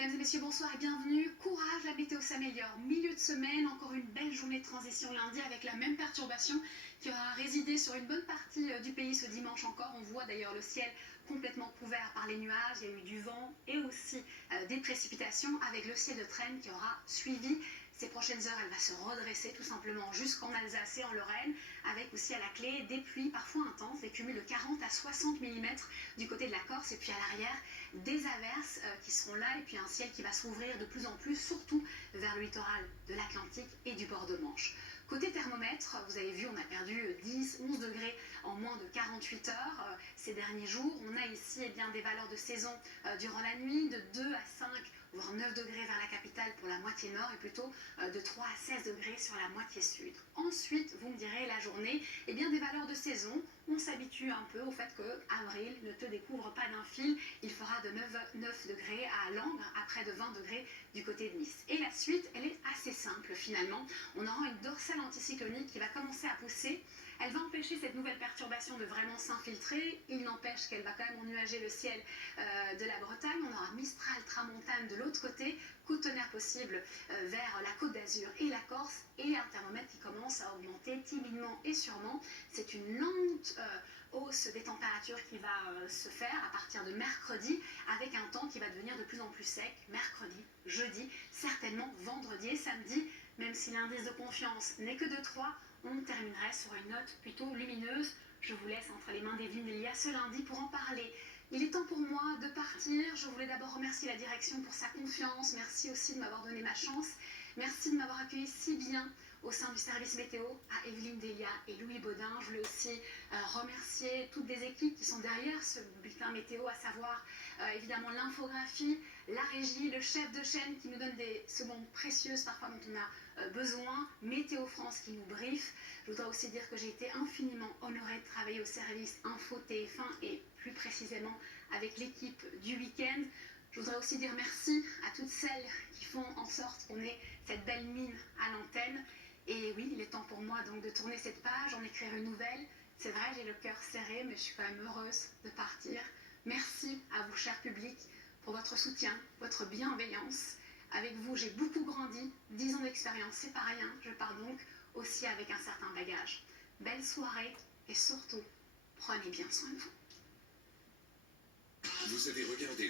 Mesdames et messieurs, bonsoir et bienvenue. Courage, la météo s'améliore. Milieu de semaine, encore une belle journée de transition lundi avec la même perturbation qui aura résidé sur une bonne partie du pays ce dimanche encore. On voit d'ailleurs le ciel complètement couvert par les nuages. Il y a eu du vent et aussi des précipitations avec le ciel de traîne qui aura suivi. Ces prochaines heures, elle va se redresser tout simplement jusqu'en Alsace et en Lorraine, avec aussi à la clé des pluies parfois intenses, des cumuls de 40 à 60 mm du côté de la Corse, et puis à l'arrière, des averses qui seront là, et puis un ciel qui va s'ouvrir de plus en plus, surtout vers le littoral de l'Atlantique et du bord de Manche. Côté thermomètre, vous avez vu, on a perdu 10-11 degrés en moins de 48 heures ces derniers jours. On a ici des valeurs de saison durant la nuit, de 2 à 5 voire 9 degrés vers la capitale pour la moitié nord et plutôt de 3 à 16 degrés sur la moitié sud. Ensuite, vous me direz, la journée, des valeurs de saison. On s'habitue un peu au fait que avril ne te découvre pas d'un fil. Il fera de 9 degrés à Langres, à près de 20 degrés du côté de Nice. Et la suite, elle est assez simple finalement. On aura une dorsale anticyclonique qui va commencer à pousser. Elle va empêcher cette nouvelle perturbation de vraiment s'infiltrer. Il n'empêche qu'elle va quand même ennuager le ciel de la Bretagne. On aura Mistral, Tramontane de l'autre côté, coup de tonnerre possible vers la Côte d'Azur et la Corse, et un thermomètre qui commence à augmenter timidement et sûrement. C'est une lente hausse des températures qui va se faire à partir de mercredi, avec un temps qui va devenir de plus en plus sec, mercredi, jeudi, certainement vendredi et samedi. Même si l'indice de confiance n'est que de 3, on terminerait sur une note plutôt lumineuse. Je vous laisse entre les mains d'Evelyne Delia ce lundi pour en parler. Il est temps pour moi de partir. Je voulais d'abord remercier la direction pour sa confiance. Merci aussi de m'avoir donné ma chance. Merci de m'avoir accueilli si bien au sein du service météo, à Evelyne Delia et Louis Baudin. Je voulais aussi remercier toutes les équipes qui sont derrière ce bulletin météo, à savoir évidemment l'infographie, la régie, le chef de chaîne qui nous donne des secondes précieuses parfois dont on a besoin, Météo France qui nous briefe. Je voudrais aussi dire que j'ai été infiniment honorée de travailler au service Info TF1 et plus précisément avec l'équipe du week-end. Je voudrais aussi dire merci à toutes celles qui font en sorte qu'on ait cette belle mine à l'antenne. Et oui, il est temps pour moi donc de tourner cette page, en écrire une nouvelle. C'est vrai, j'ai le cœur serré, mais je suis quand même heureuse de partir. Merci à vous, cher public, pour votre soutien, votre bienveillance. Avec vous, j'ai beaucoup grandi, 10 ans d'expérience, c'est pas rien. Je pars donc aussi avec un certain bagage. Belle soirée et surtout, prenez bien soin de vous. Vous avez regardé la